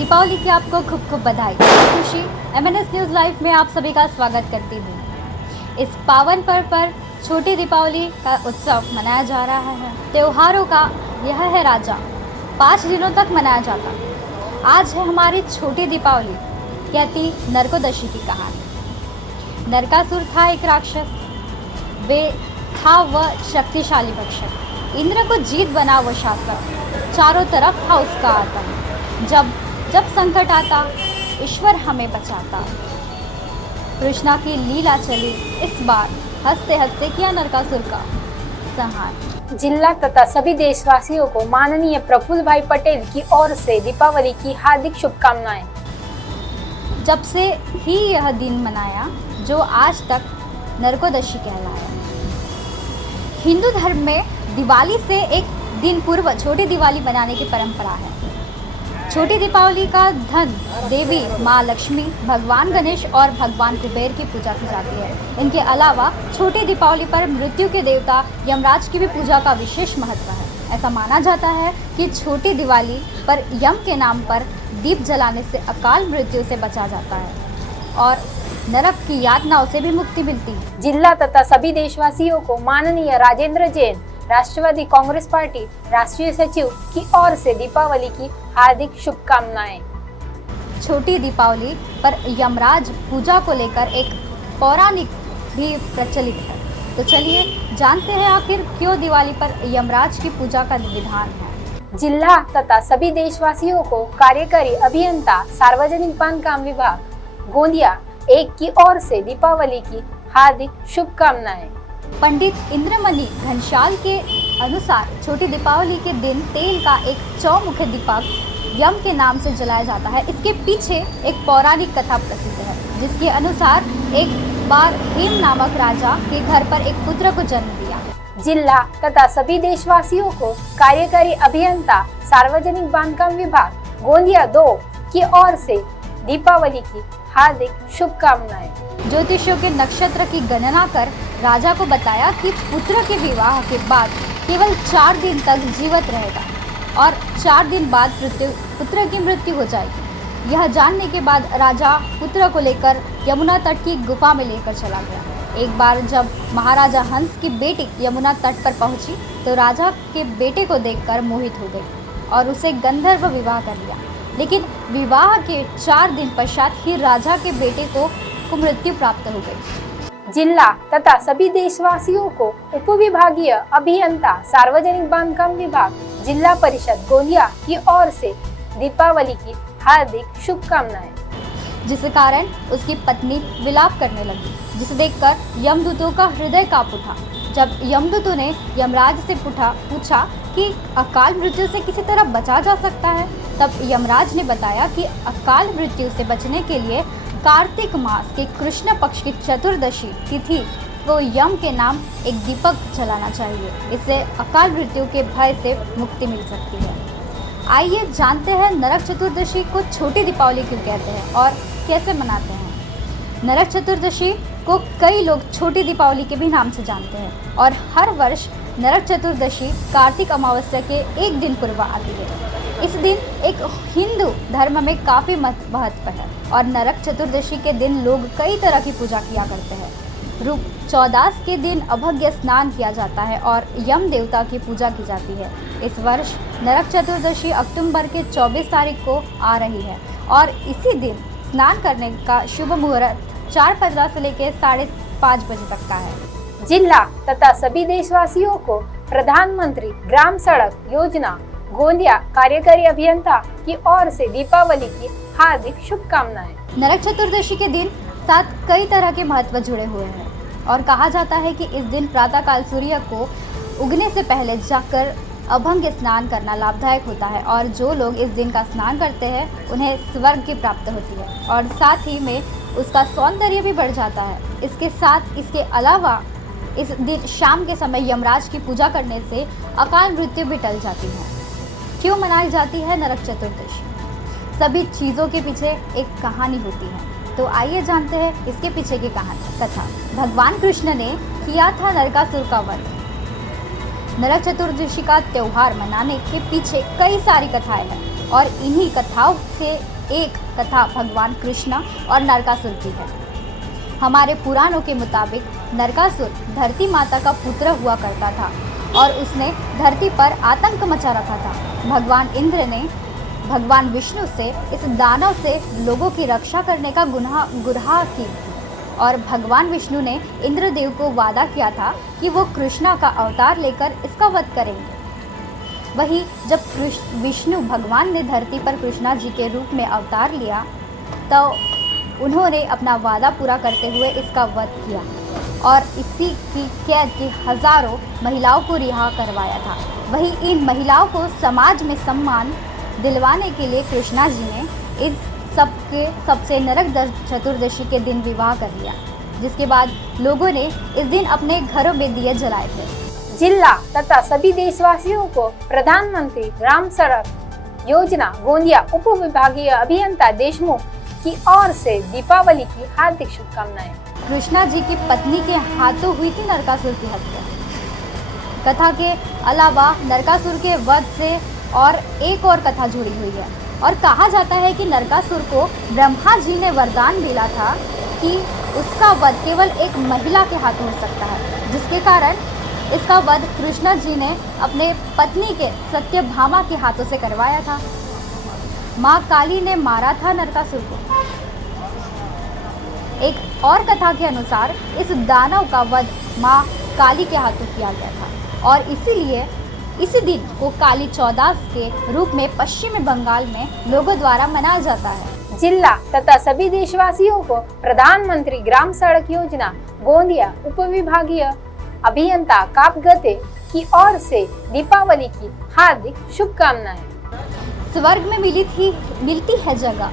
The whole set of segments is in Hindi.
दीपावली की आपको खूब खूब बधाई। खुशी MNS न्यूज़ लाइव में आप सभी का स्वागत करती हूँ। इस पावन पर्व पर छोटी दीपावली का उत्सव मनाया जा रहा है। त्योहारों का यह है राजा, 5 दिनों तक मनाया जाता। आज है हमारी छोटी दीपावली, कहती नरकोदशी की कहानी। नरकासुर था एक राक्षस, वे था वह शक्तिशाली भक्षक। इंद्र को जीत बना वो शासक, चारों तरफ था उसका आतंक। जब संकट आता, ईश्वर हमें बचाता। कृष्णा की लीला चली इस बार, हंसते हंसते किया नरकासुर का संहार। जिला तथा सभी देशवासियों को माननीय प्रफुल्ल भाई पटेल की ओर से दीपावली की हार्दिक शुभकामनाएं। जब से ही यह दिन मनाया जो आज तक नरकोदशी कहलाया। हिंदू धर्म में दिवाली से एक दिन पूर्व छोटी दिवाली बनाने की परंपरा है। छोटी दीपावली का धन देवी माँ लक्ष्मी, भगवान गणेश और भगवान कुबेर की पूजा की जाती है। इनके अलावा छोटी दीपावली पर मृत्यु के देवता यमराज की भी पूजा का विशेष महत्व है। ऐसा माना जाता है कि छोटी दिवाली पर यम के नाम पर दीप जलाने से अकाल मृत्यु से बचा जाता है और नरक की यातनाओं से भी मुक्ति मिलती है। जिला तथा सभी देशवासियों को माननीय राजेंद्र जैन, राष्ट्रवादी कांग्रेस पार्टी राष्ट्रीय सचिव की ओर से दीपावली की हार्दिक शुभकामनाएं। छोटी दीपावली पर यमराज पूजा को लेकर एक पौराणिक भी प्रचलित है। तो चलिए जानते हैं आखिर क्यों दिवाली पर यमराज की पूजा का विधान है। जिला तथा सभी देशवासियों को कार्यकारी अभियंता सार्वजनिक बांधकाम विभाग गोंदिया 1 की ओर से दीपावली की हार्दिक शुभकामनाएं। पंडित इंद्रमणि घनशाल के अनुसार छोटी दीपावली के दिन तेल का एक चौमुखी दीपक यम के नाम से जलाया जाता है। इसके पीछे एक पौराणिक कथा प्रसिद्ध है, जिसके अनुसार एक बार हेम नामक राजा के घर पर एक पुत्र को जन्म दिया। जिला तथा सभी देशवासियों को कार्यकारी अभियंता सार्वजनिक बांधकाम विभाग गोंदिया 2 की ओर से दीपावली की हार्दिक शुभकामनाएं। ज्योतिषियों के नक्षत्र की गणना कर राजा को बताया कि पुत्र के विवाह के बाद केवल 4 दिन तक जीवित रहेगा और 4 दिन बाद पुत्र की मृत्यु हो जाएगी। यह जानने के बाद राजा पुत्र को लेकर यमुना तट की गुफा में लेकर चला गया। एक बार जब महाराजा हंस की बेटी यमुना तट पर पहुंची तो राजा के बेटे को देखकर मोहित हो गई और उसे गंधर्व विवाह कर लिया। लेकिन विवाह के 4 दिन पश्चात ही राजा के बेटे को मृत्यु प्राप्त हो गई। जिला तथा सभी देशवासियों को उपविभागीय अभियंता सार्वजनिक बांधकाम विभाग जिला परिषद गोंदिया की ओर से दीपावली की हार्दिक शुभकामनाएं। जिस कारण उसकी पत्नी विलाप करने लगी, जिसे देखकर यमदूतों का हृदय कांप उठा। जब यमदूतों ने यमराज से पूछा कि अकाल मृत्यु से किसी तरह बचा जा सकता है, तब यमराज ने बताया कि अकाल मृत्यु से बचने के लिए कार्तिक मास के कृष्ण पक्ष की चतुर्दशी तिथि को यम के नाम एक दीपक जलाना चाहिए। इससे अकाल मृत्यु के भय से मुक्ति मिल सकती है। आइए जानते हैं नरक चतुर्दशी को छोटी दीपावली क्यों कहते हैं और कैसे मनाते हैं। नरक चतुर्दशी को कई लोग छोटी दीपावली के भी नाम से जानते हैं और हर वर्ष नरक चतुर्दशी कार्तिक अमावस्या के एक दिन पूर्व आती है। इस दिन एक हिंदू धर्म में काफ़ी महत्व है और नरक चतुर्दशी के दिन लोग कई तरह की पूजा किया करते हैं। रूप चौदास के दिन अभंग्य स्नान किया जाता है और यम देवता की पूजा की जाती है। इस वर्ष नरक चतुर्दशी अक्टूबर के 24 तारीख को आ रही है और इसी दिन स्नान करने का शुभ मुहूर्त 4:15 से लेकर 5:30 बजे तक का है। जिला तथा सभी देशवासियों को प्रधानमंत्री ग्राम सड़क योजना गोंदिया कार्यकारी अभियंता की ओर से दीपावली की हार्दिक शुभकामनाएं। नरक चतुर्दशी के दिन साथ कई तरह के महत्व जुड़े हुए हैं और कहा जाता है कि इस दिन प्रातःकाल सूर्य को उगने से पहले जाकर अभंग स्नान करना लाभदायक होता है और जो लोग इस दिन का स्नान करते हैं उन्हें स्वर्ग की प्राप्त होती है और साथ ही में उसका सौंदर्य भी बढ़ जाता है। इसके अलावा इस दिन शाम के समय यमराज की पूजा करने से अकाल मृत्यु भी टल जाती है। क्यों मनाई जाती है नरक चतुर्दशी? सभी चीज़ों के पीछे एक कहानी होती है, तो आइए जानते हैं इसके पीछे की कथा। भगवान कृष्ण ने किया था नरकासुर का वध। नरक चतुर्दशी का त्यौहार मनाने के पीछे कई सारी कथाएं हैं। और इन्हीं कथाओं से एक कथा भगवान कृष्ण और नरकासुर की है। हमारे पुराणों के मुताबिक नरकासुर धरती माता का पुत्र हुआ करता था और उसने धरती पर आतंक मचा रखा था। भगवान इंद्र ने भगवान विष्णु से इस दानव से लोगों की रक्षा करने का गुहार की और भगवान विष्णु ने इंद्रदेव को वादा किया था कि वो कृष्णा का अवतार लेकर इसका वध करेंगे। वही जब विष्णु भगवान ने धरती पर कृष्णा जी के रूप में अवतार लिया तो उन्होंने अपना वादा पूरा करते हुए इसका वध किया और इसी की कैद की हजारों महिलाओं को रिहा करवाया था। वही इन महिलाओं को समाज में सम्मान दिलवाने के लिए कृष्णा जी ने इस सबसे नरक चतुर्दशी के दिन विवाह कर लिया, जिसके बाद लोगों ने इस दिन अपने घरों में दिए जलाए थे। जिला तथा सभी देशवासियों को प्रधानमंत्री ग्राम सड़क योजना गोंदिया उप विभागीय अभियंता देशमुख की ओर से दीपावली की हार्दिक शुभकामनाएं। कृष्णा जी की पत्नी के हाथों हुई थी नरकासुर की हत्या। कथा के अलावा नरकासुर के वध से और एक और कथा जुड़ी हुई है और कहा जाता है कि नरकासुर को ब्रह्मा जी ने वरदान मिला था कि उसका वध केवल एक महिला के हाथों हो सकता है, जिसके कारण इसका वध कृष्णा जी ने अपने पत्नी के सत्यभामा के हाथों से करवाया था। माँ काली ने मारा था नरकासुर को। एक और कथा के अनुसार इस दानव का वध माँ काली के हाथों किया गया था और इसीलिए इसी दिन को काली चौदस के रूप में पश्चिमी बंगाल में लोगों द्वारा मनाया जाता है। जिला तथा सभी देशवासियों को प्रधानमंत्री ग्राम सड़क योजना गोंदिया उप विभागीय अभियंता काप गते की ओर से दीपावली की हार्दिक शुभकामनाएं। स्वर्ग में मिलती है जगह।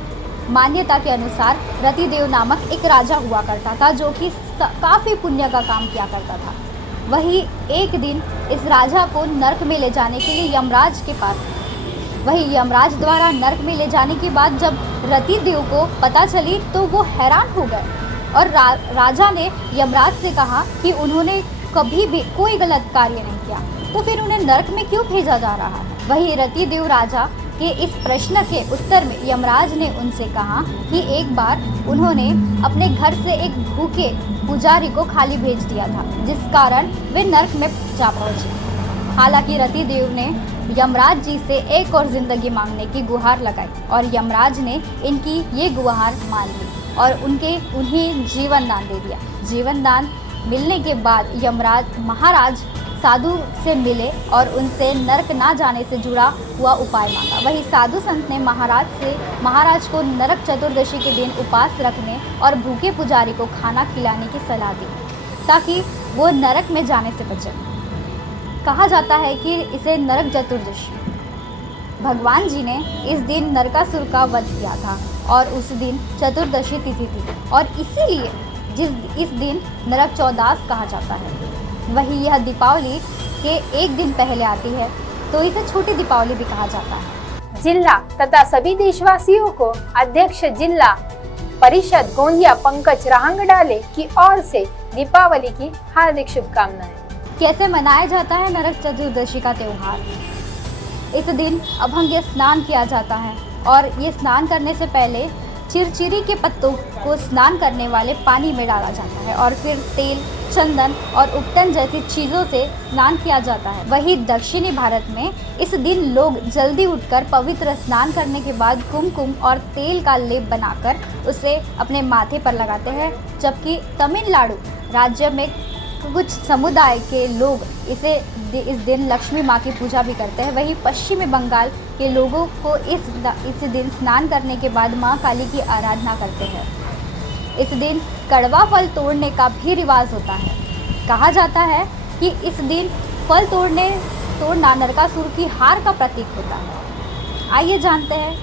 मान्यता के अनुसार रतिदेव नामक एक राजा हुआ करता था जो कि काफी पुण्य का काम किया करता था। वही एक दिन इस राजा को नरक में ले जाने के लिए यमराज के पास वही यमराज द्वारा नरक में ले जाने के बाद जब रतिदेव को पता चली तो वो हैरान हो गए और राजा ने यमराज से कहा कि उन्होंने कभी भी कोई गलत कार्य नहीं किया, तो फिर उन्हें नरक में क्यों भेजा जा रहा है। वही रतिदेव राजा के इस प्रश्न के उत्तर में यमराज ने उनसे कहा कि एक बार उन्होंने अपने घर से एक भूखे पुजारी को खाली भेज दिया था, जिस कारण वे नरक में जा पहुंचे। हालांकि रतिदेव ने यमराज जी से एक और जिंदगी मांगने की गुहार लगाई और यमराज ने इनकी ये गुहार मान ली और उन्हें जीवन दान दे दिया। जीवन दान मिलने के बाद यमराज महाराज साधु से मिले और उनसे नरक ना जाने से जुड़ा हुआ उपाय मांगा। वही साधु संत ने महाराज को नरक चतुर्दशी के दिन उपवास रखने और भूखे पुजारी को खाना खिलाने की सलाह दी ताकि वो नरक में जाने से बचे। कहा जाता है कि इसे नरक चतुर्दशी भगवान जी ने इस दिन नरकासुर का वध किया था और उस दिन चतुर्दशी तिथि थी और इसीलिए इस दिन नरक चौदस कहा जाता है। वही यह दीपावली के एक दिन पहले आती है तो इसे छोटी दीपावली भी कहा जाता है। जिला तथा सभी देशवासियों को अध्यक्ष जिला परिषद गोंदिया पंकज राहंगडाले की ओर से दीपावली की हार्दिक शुभकामनाएं। कैसे मनाया जाता है नरक चतुर्दशी का त्योहार? इस दिन अभंग स्नान किया जाता है और ये स्नान करने से पहले चिरचिरी के पत्तों को स्नान करने वाले पानी में डाला जाता है और फिर तेल, चंदन और उपटन जैसी चीज़ों से स्नान किया जाता है। वही दक्षिणी भारत में इस दिन लोग जल्दी उठकर पवित्र स्नान करने के बाद कुमकुम और तेल का लेप बनाकर उसे अपने माथे पर लगाते हैं, जबकि तमिलनाडु राज्य में कुछ समुदाय के लोग इस दिन लक्ष्मी माँ की पूजा भी करते हैं। वही पश्चिमी बंगाल के लोगों को इस दिन स्नान करने के बाद माँ काली की आराधना करते हैं। इस दिन कड़वा फल तोड़ने का भी रिवाज होता है। कहा जाता है कि इस दिन फल तोड़ना नरकासुर की हार का प्रतीक होता है। आइए जानते हैं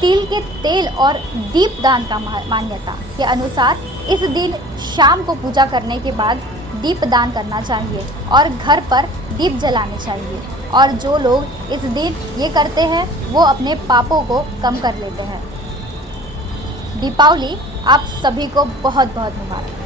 तिल के तेल और दीप दान का मान्यता के अनुसार इस दिन शाम को पूजा करने के बाद दीप दान करना चाहिए और घर पर दीप जलाने चाहिए और जो लोग इस दिन ये करते हैं वो अपने पापों को कम कर लेते हैं। दीपावली आप सभी को बहुत बहुत मुबारक।